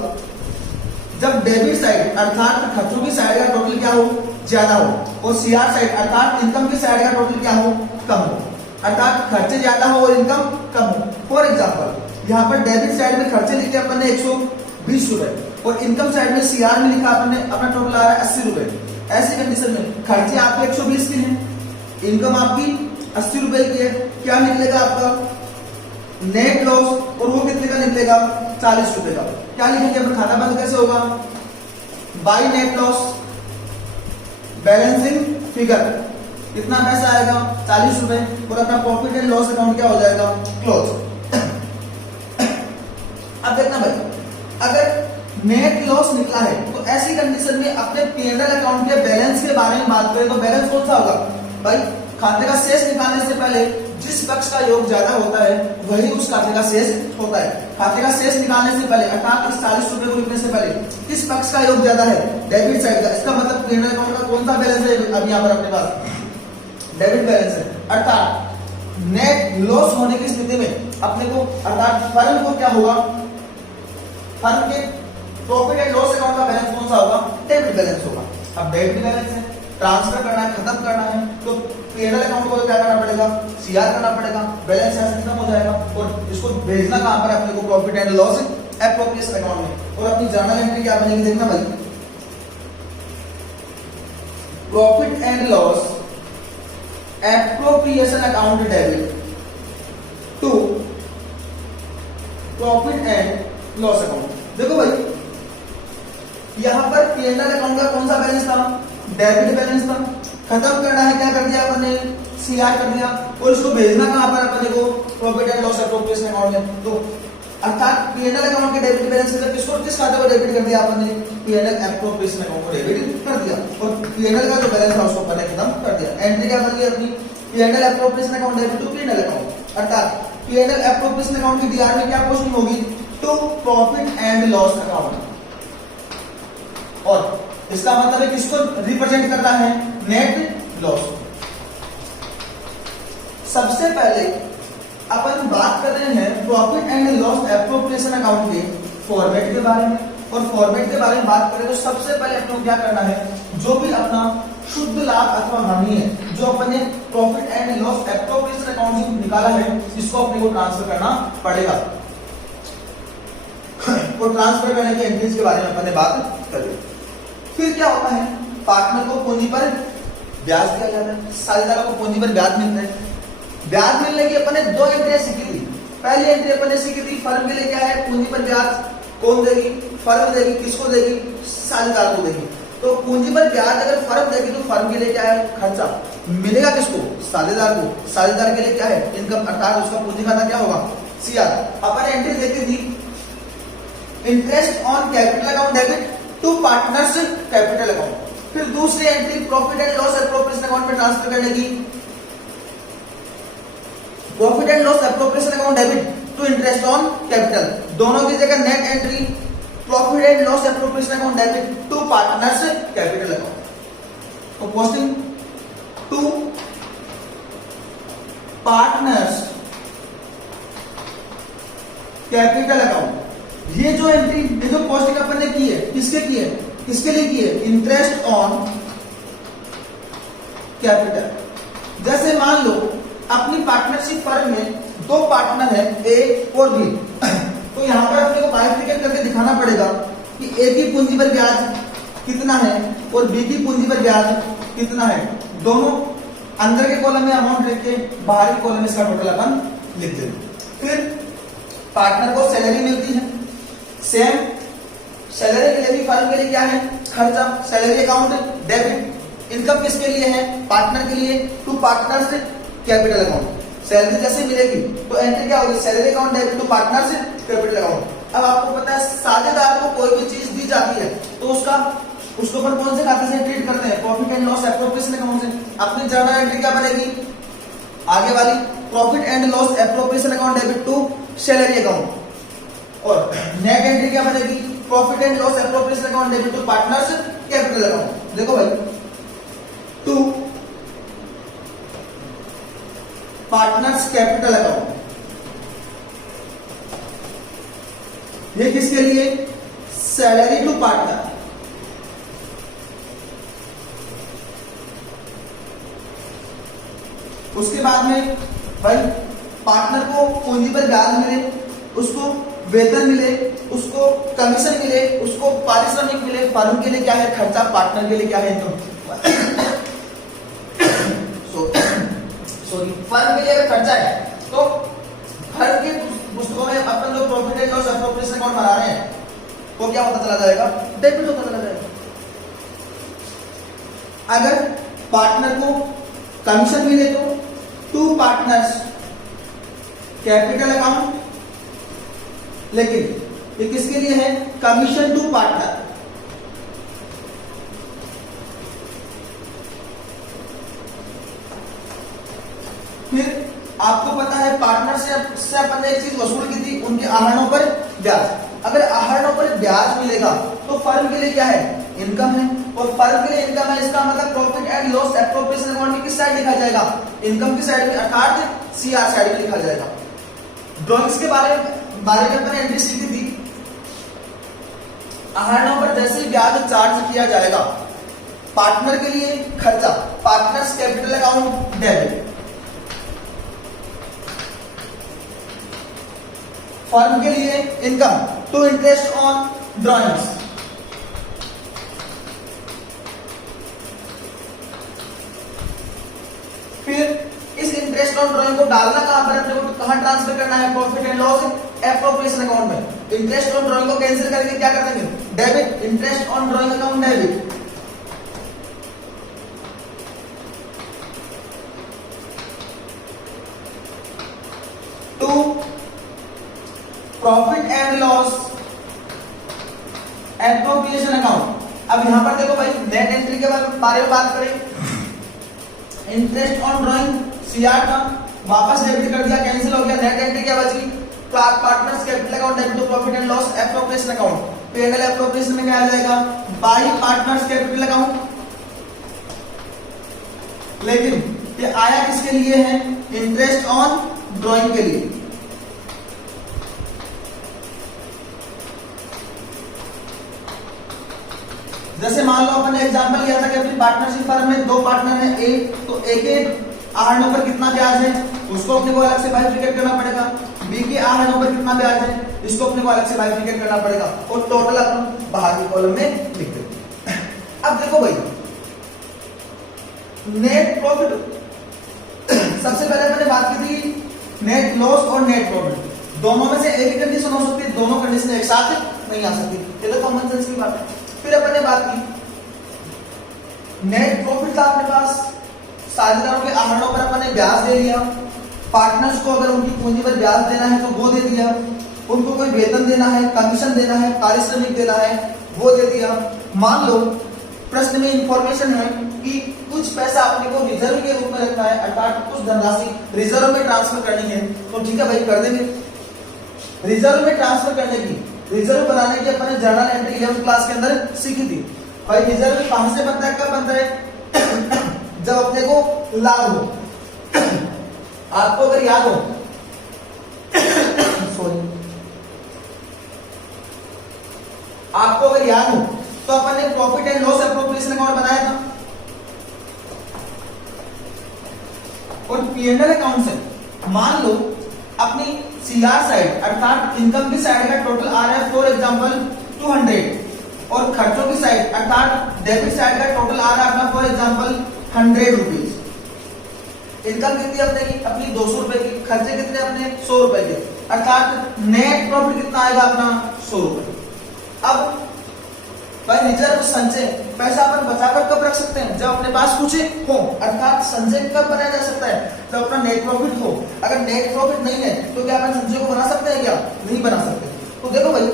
जब डेबिट साइड अर्थात खर्चों की साइड का टोटल क्या हो, ज्यादा हो, और सीआर साइड अर्थात इनकम की साइड का टोटल क्या हो, कम हो, अर्थात खर्चे ज्यादा हो और इनकम कम हो। फॉर एग्जांपल यहाँ पर डेबिट साइड में खर्चे लिखे अपन ने 120 रुपए और इनकम साइड में सीआर में लिखा अपन ने अपना टोटल आ रहा है 80 रुपए। ऐसी कंडीशन में खर्चे आपके 120 के हैं, इनकम आपकी 80 रुपए की है, क्या निकलेगा आपका नेट लॉस, और वो कितने का निकलेगा, 40 रुपए का। क्या लिखेंगे अपन, खाता बंद कैसे होगा, bye net loss balancing figure, कितना पैसा आएगा 40 रुपए, और अपना प्रॉफिट एंड लॉस अकाउंट क्या हो जाएगा, क्लोज। अब देखना भाई, अगर नेट लॉस निकला है तो ऐसी कंडीशन में अपने पीएनएल अकाउंट के बैलेंस के बारे में बात करें तो बैलेंस कौन सा होगा भाई, खाते का शेष निकालने से पहले जिस पक्ष का योग ज्यादा होता है वही उस खाते का शेष होता है। खाते का शेष निकालने से पहले अर्थात इस 40 रुपए को लिखने से पहले किस पक्ष का योग ज्यादा है, डेबिट साइड का। इसका मतलब पीएनएल अकाउंट का कौन सा बैलेंस है, अब यहाँ पर अपने पास डेबिट बैलेंस है, अर्थात नेट लॉस होने की स्थिति में अपने को अर्थात फर्म को क्या होगा, फर्म के प्रॉफिट एंड लॉस अकाउंट का बैलेंस कौन सा होगा, डेबिट बैलेंस होगा। अब डेबिट बैलेंस है, ट्रांसफर करना है, खत्म करना है, तो पीएनएल अकाउंट को क्या करना पड़ेगा, सीआर करना पड़ेगा, बैलेंस यहाँ खत्म हो जाएगा और इसको भेजना कहां पर अपने को, profit and loss appropriation account में। और अपनी जर्नल एंट्री क्या बनेगी देखना भाई, profit and loss appropriation account debit to profit and loss account. देखो भाई, यहां पर पीएनएल अकाउंट का कौन सा बैलेंस था, डेबिट बैलेंस था, खत्म करना है, क्या कर दिया अपन ने, सीआर कर दिया, और इसको भेजना कहां पर अपन को, profit and loss appropriation account में। तो अर्थात पीएनएल अकाउंट के डेबिट बैलेंस से किसको किस खाते को डेबिट कर दिया अपन ने, पीएनएल एप्रोप्रिएशन अकाउंट को डेबिट कर दिया, और पीएनएल का जो बैलेंस था उसको अपन ने खत्म कर दिया। एंट्री क्या बन गई अपनी, PNL appropriation account debit to PNL account, अर्थात P&L एप्रोप्रिएशन अकाउंट की डीआर में क्या पोस्टिंग होगी, to profit and loss account. और इसका मतलब है किसको रिप्रेजेंट करता है, नेट लॉस। सबसे पहले अपन बात कर रहे हैं profit and loss appropriation account के फॉर्मेट के बारे में। और फॉर्मेट के बारे में बात करें तो सबसे पहले अपने को क्या करना है, जो भी अपना शुद्ध लाभ अथवा हानि है जो अपने profit and loss appropriation account से निकाला है, इसको अपने को ट्रांसफर करना पड़ेगा। और ट्रांसफर करने के एंट्रीज के बारे में अपने बात करें। फिर क्या होता है, पार्टनर को पूंजी पर ब्याज दिया जाता है, साझेदारों को पूंजी पर ब्याज मिलता है। ब्याज मिलने की अपने दो एंट्रियां सीखी थी। पहली एंट्री अपने सीखी थी फर्म के लिए क्या है, पूंजी पर ब्याज कौन देगी, फर्म देगी। किसको देगी, साझेदार को देगी। तो पूंजी पर ब्याज अगर फर्म देगी तो फर्म के लिए क्या है, खर्चा मिलेगा किसको, साझेदार को। साझेदार के लिए क्या है, इनकम, अर्थात उसका पूंजी खाता क्या होगा, सीआर। अपन एंट्री देखी थी interest on capital account debit to partners capital account. फिर दूसरी entry profit and loss appropriation account में ट्रांसफर करने की, profit and loss appropriation account debit to interest on capital. दोनों की जगह net entry profit and loss appropriation account debit to partners capital account. तो posting to partners capital account. ये जो entry, ये जो पोस्टिंग अपन ने की है, किसके की है, किसके लिए की है, इंटरेस्ट ऑन कैपिटल। जैसे मान लो अपनी पार्टनरशिप फर्म में दो पार्टनर है, ए और बी। तो यहां पर अपने को बाइफिकेट करके दिखाना पड़ेगा कि ए की पूंजी पर ब्याज कितना है और बी की पूंजी पर ब्याज कितना है। दोनों अंदर के कॉलम में अमाउंट लिख के बाहर के कॉलम में इसका टोटल अपन लिख देंगे। फिर पार्टनर को सैलरी मिलती है, सेम सैलरी के लिए भी फर्म के लिए क्या है, खर्चा, सैलरी अकाउंट डेबिट। इनकम किसके लिए है, पार्टनर के लिए, to partners capital account. Salary जैसे मिलेगी तो एंट्री क्या होगी, salary account debit to partners capital account. अब आपको पता है साझेदार को कोई भी चीज दी जाती है तो उसको अपन कौन से खाते से ट्रीट करते हैं, profit and loss appropriation account से। अपनी जर्नल एंट्री क्या बनेगी, आगे वाली profit and loss appropriation account debit to salary account. और नेट एंट्री क्या बनेगी, profit and loss appropriation account debit to partners capital account. देखो भाई, टू पार्टनर्स कैपिटल अकाउंट, ये किसके लिए, सैलरी टू पार्टनर। उसके बाद में भाई पार्टनर को पूंजी पर ब्याज मिले, उसको वेतन मिले, उसको कमीशन मिले, उसको पारिश्रमिक मिले। फर्म के लिए क्या है, खर्चा, पार्टनर के लिए क्या है, इनकम। सॉरी, फर्म के लिए अगर खर्चा है तो फर्म की पुस्तकों में अपन जो profit and loss appropriation account बना रहे हैं वो क्या होता चला जाएगा, डेबिट होता चला जाएगा। अगर पार्टनर को कमीशन मिले तो टू पार्टनर्स कैपिटल अकाउंट, लेकिन ये किसके लिए है, कमीशन टू पार्टनर। फिर आपको पता है पार्टनर से अपन ने एक चीज वसूल की थी, उनके आहरणों पर ब्याज। अगर आहरणों पर ब्याज मिलेगा तो फर्म के लिए क्या है, इनकम है। और फर्म के लिए इनकम है, इसका मतलब profit and loss appropriation account में किस साइड लिखा जाएगा, इनकम की साइड में, अर्थात सीआर साइड में लिखा जाएगा। ड्रॉइंग्स के बारे में अपन एंट्री सीखी थी, आहरणों पर जैसे ब्याज चार्ज किया जाएगा, पार्टनर के लिए खर्चा, partners capital account debit, firm के लिए income to interest on drawings. फिर इस इंटरेस्ट ऑन ड्रॉइंग को डालना कहां पर, अपने को कहां ट्रांसफर करना है, profit and loss appropriation account में। इंटरेस्ट ऑन ड्रॉइंग को कैंसिल करके क्या कर देंगे, debit, interest on drawing account debit. To profit and loss appropriation account. अब यहां पर देखो भाई, नेट एंट्री के बारे में बात करें, इंटरेस्ट ऑन ड्रॉइंग सीआर का, वापस डेबिट कर दिया, कैंसिल हो गया, नेट एंट्री क्या बची, partners capital account debit to profit and loss appropriation account. P&L appropriation में क्या आ जाएगा, बाई पार्टनर्स कैपिटल अकाउंट। लेकिन ये आया किसके लिए है, इंटरेस्ट ऑन ड्रॉइंग के लिए। जैसे मान लो अपन ने एग्जांपल लिया था कि अपनी पार्टनरशिप फर्म में 2 पार्टनर हैं ए, तो ए के आहरणों पर कितना ब्याज है उसको अपने को अलग से बाइफिकेट करना पड़ेगा, बी के आहरणों पर कितना ब्याज है इसको अपने को अलग से बाइफिकेट करना पड़ेगा, और टोटल अपन बाहर की कॉलम में लिख देंगे। अब देखो भाई, नेट प्रॉफिट सबसे पहले मैंने बात की थी नेट लॉस और नेट प्रॉफिट, दोनों में से एक ही कंडीशन हो सकती है, दोनों कंडीशन एक साथ नहीं आ सकती, ये तो कॉमन सेंस की बात है। फिर अपन ने बात की नेट प्रॉफिट था अपने पास, साझेदारों के आहरणों पर अपन ने ब्याज दे लिया, पार्टनर्स को अगर उनकी पूंजी पर ब्याज देना है तो वो दे दिया, उनको कोई वेतन देना है, कमीशन देना है, पारिश्रमिक देना है वो दे दिया। मान लो प्रश्न में इंफॉर्मेशन है कि कुछ पैसा अपने को रिजर्व के रूप में रखना है, अर्थात कुछ धनराशि रिजर्व में ट्रांसफर करनी है, तो ठीक है भाई कर देंगे। रिजर्व में ट्रांसफर करने की, रिजर्व बनाने की अपने जर्नल एंट्री 11th क्लास के अंदर सीखी थी। भाई रिजर्व कहां से बनता है, कब बनता है, जब अपने को लाभ हो। आपको अगर याद हो सॉरी, आपको अगर याद हो तो अपन ने profit and loss appropriation account बनाया था, और P&L अकाउंट से मान लो अपनी सीआर साइड अर्थात इनकम की साइड का टोटल आ रहा है फॉर एग्जांपल 200, और खर्चों की साइड अर्थात डेबिट साइड का टोटल आ रहा है अपना फॉर एग्जांपल 100 रुपीज। इनकम कितनी अपने की, अपनी 200 रुपए की, खर्चे कितने अपने 100 रुपए के, अर्थात नेट प्रॉफिट कितना आएगा अपना 100 रुपए। अब भाई रिजर्व संचय पैसा अपन बचाकर कब रख सकते हैं, जब अपने पास कुछ हो, अर्थात संचय कब बनाया जा सकता है, जब अपना नेट प्रॉफिट हो। अगर नेट प्रॉफिट नहीं है तो क्या अपन संचय को बना सकते हैं, क्या नहीं बना सकते। तो देखो भाई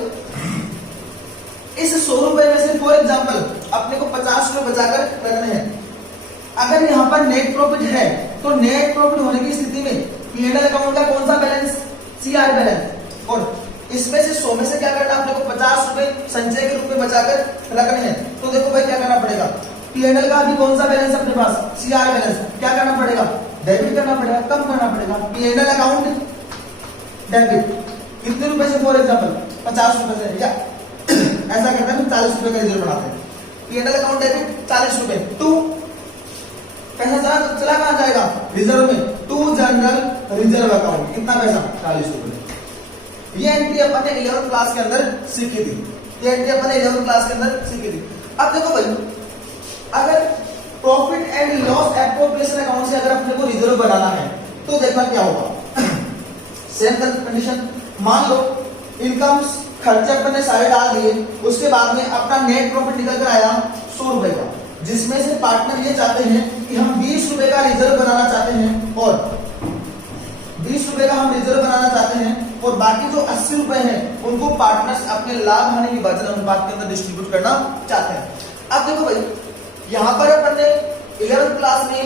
इस 100 रुपए में से फॉर एग्जांपल अपने को 50 रुपए बचाकर रखने हैं। अगर यहाँ पर नेट प्रॉफिट है तो नेट प्रॉफिट होने की स्थिति में P&L अकाउंट का कौन सा बैलेंस, सीआर बैलेंस, और इसमें से 100 में से क्या करना अपने को 50 रुपए संचय के रूप में बचाकर रखने हैं। तो देखो भाई क्या करना पड़ेगा, P&L का भी कौन सा बैलेंस अपने पास, सीआर बैलेंस, क्या करना पड़ेगा, डेबिट करना पड़ेगा, कम करना पड़ेगा। P&L अकाउंट डेबिट कितने रुपए से, फॉर एग्जांपल 50 रुपए से, या ऐसा करते हैं 40 रुपए का रिजर्व बनाते हैं। P&L अकाउंट डेबिट 40 रुपए, टू पैसा चला कहां जाएगा, रिजर्व में, टू जनरल रिजर्व अकाउंट, कितना पैसा 40 रुपए। ये एंट्री अपन ने 11th क्लास के अंदर सीखी थी, ये एंट्री अपन ने 11th क्लास के अंदर सीखी थी। अब देखो भाई अगर profit and loss appropriation account से अगर अपने को रिजर्व बनाना है तो देखना क्या होगा। सेम कंडीशन, मान लो इनकम खर्चे अपन ने सारे डाल दिए, उसके बाद में अपना नेट प्रॉफिट निकल कर आया 100 रुपए का, जिसमें से पार्टनर ये चाहते हैं कि हम 20 रुपए का रिजर्व बनाना चाहते हैं, और 20 रुपए का हम रिजर्व बनाना चाहते हैं, और बाकी जो 80 रुपए हैं उनको पार्टनर्स अपने लाभ हानि विभाजन अनुपात के अंदर डिस्ट्रीब्यूट करना चाहते हैं। अब देखो भाई यहाँ पर अपन ने 11th क्लास में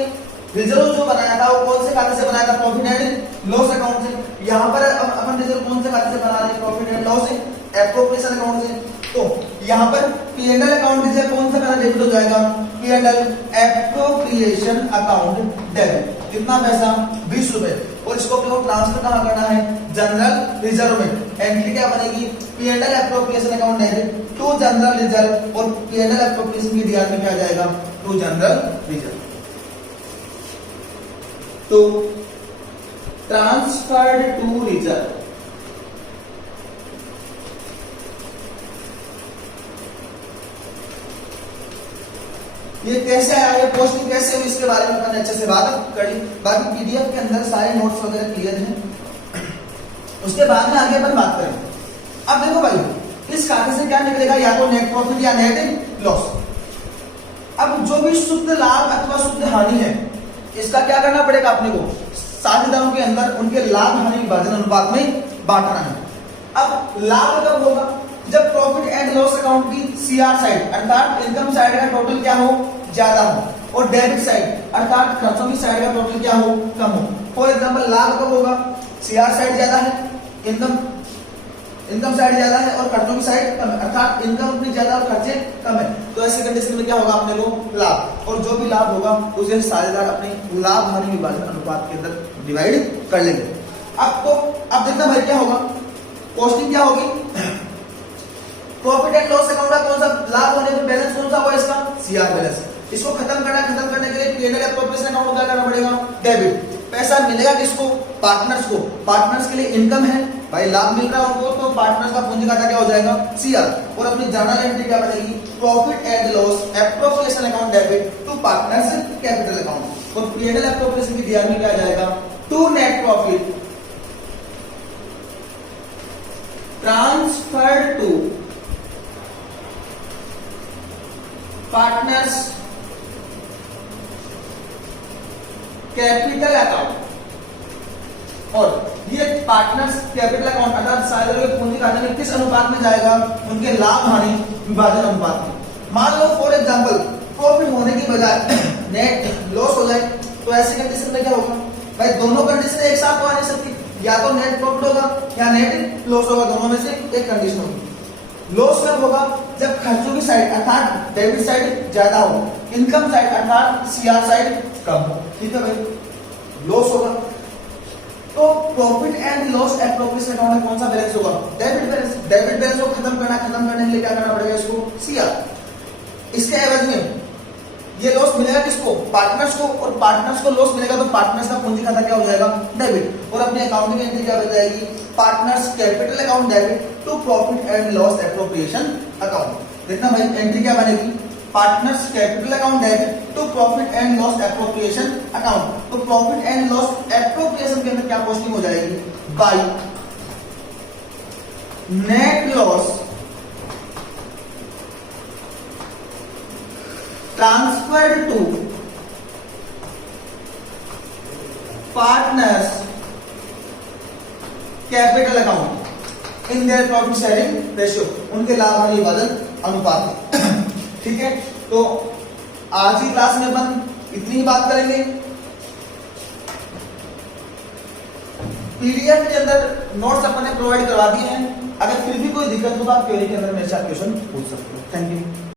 रिजर्व जो बनाया था वो कौन से खाते से बनाया था, प्रॉफिट एंड लॉस अकाउंट से। यहाँ पर अपन रिजर्व कौन से खाते से बना रहे हैं, प्रॉफिट एंड लॉस से, एप्रोप्रिएशन अकाउंट से। तो यहाँ पर P&L अकाउंट से कौन सा पैसा डेबिट हो जाएगा, P&L एप्रोप्रिएशन अकाउंट डेबिट, कितना पैसा 20 रुपए, और इसको अपने को ट्रांसफर कहां करना है, जनरल रिजर्व में। एंट्री क्या बनेगी, P&L appropriation account debit to general reserve, और P&L एप्रोप्रिएशन की दिहाड़ में क्या जाएगा, टू जनरल रिजर्व। तो ट्रांसफर्ड टू रिजर्व, ये कैसे आया, ये पोस्टिंग कैसे हुई, इसके बारे में मैंने अच्छे से बात कर ली। बाकी पीडीएफ के अंदर सारे नोट्स वगैरह क्लियर हैं, उसके बाद में आगे अपन बात करें। अब देखो भाई इस खाते से क्या निकलेगा, या तो नेट प्रॉफिट या नेट लॉस। अब जो भी शुद्ध लाभ अथवा शुद्ध हानि है इसका क्या करना पड़ेगा अपने को, साझेदारों के अंदर उनके लाभ हानि विभाजन अनुपात में बांटना है। अब लाभ कब होगा, जब प्रॉफिट एंड लॉस अकाउंट की सीआर साइड अर्थात इनकम साइड का टोटल क्या हो, ज्यादा हो। और डेबिट साइड अर्थात खर्चों की साइड का टोटल क्या हो, कम हो। फॉर एग्जांपल लाभ कब होगा, सीआर साइड ज्यादा है, इनकम साइड ज्यादा है और खर्चों की साइड कम है, अर्थात इनकम अपनी ज्यादा और खर्चे कम है। तो ऐसी कंडीशन में क्या होगा अपने को लाभ, और जो भी लाभ होगा उसे साझेदार अपने लाभ हानि विभाजन अनुपात के अंदर डिवाइड कर लेंगे। अब देखना भाई क्या होगा, कॉस्टिंग क्या होगी, प्रॉफिट एंड लॉस अकाउंट का कौन सा लाभ होने पर बैलेंस कौन सा होगा इसका, सीआर बैलेंस। इसको खत्म करने के लिए पीएनएल एप्रोप्रिएशन अकाउंट क्या करना पड़ेगा, डेबिट। पैसा मिलेगा किसको, पार्टनर्स को। पार्टनर्स के लिए इनकम है भाई, लाभ मिल रहा है उनको, तो पार्टनर्स का पूंजी खाता क्या हो जाएगा, सीआर। और अपनी जर्नल एंट्री क्या बनेगी, profit and loss appropriation account debit to partners capital account. और पीएनएल एप्रोप्रिएशन की दिया में क्या जाएगा, to net profit transferred to partners capital account. और ये पार्टनर्स कैपिटल अकाउंट अर्थात साझेदारों के पूंजी खाते में किस अनुपात में जाएगा, उनके लाभ हानि विभाजन अनुपात में। मान लो फॉर एग्जांपल प्रॉफिट होने की बजाय नेट लॉस हो जाए, तो ऐसी कंडीशन में क्या होगा भाई, दोनों कंडीशन एक साथ तो आ नहीं सकती, या तो नेट प्रॉफिट होगा या नेट लॉस होगा, दोनों में से एक कंडीशन होगी। लॉस कब होगा, जब खर्चों की साइड अर्थात डेबिट साइड ज्यादा हो, इनकम साइड अर्थात सीआर साइड कम हो। ठीक है भाई, लॉस होगा तो profit and loss appropriation account में कौन सा बैलेंस होगा, डेबिट बैलेंस। डेबिट बैलेंस को खत्म करने के लिए क्या करना पड़ेगा इसको, सीआर। इसके एवज में ये लॉस मिलेगा किसको, पार्टनर्स को, और पार्टनर्स को लॉस मिलेगा तो पार्टनर्स का पूंजी खाता क्या हो जाएगा, डेबिट। और अपनी अकाउंटिंग एंट्री क्या बताएगी, partners capital account debit to profit and loss appropriation account. देखना भाई एंट्री क्या बनेगी, partners capital account debit to profit and loss appropriation account. तो प्रॉफिट एंड लॉस एप्रोप्रिएशन के अंदर क्या पोस्टिंग हो जाएगी, by net loss transferred to partners capital account in their profit sharing ratio, उनके लाभ हानि विभाजन अनुपात। ठीक है, तो आज की क्लास में अपन इतनी ही बात करेंगे। पीडीएफ के अंदर नोट्स अपन ने प्रोवाइड करवा दिए हैं, अगर फिर भी कोई दिक्कत हो तो आप क्वेरी के अंदर मेरे से क्वेश्चन पूछ सकते हो। Thank you.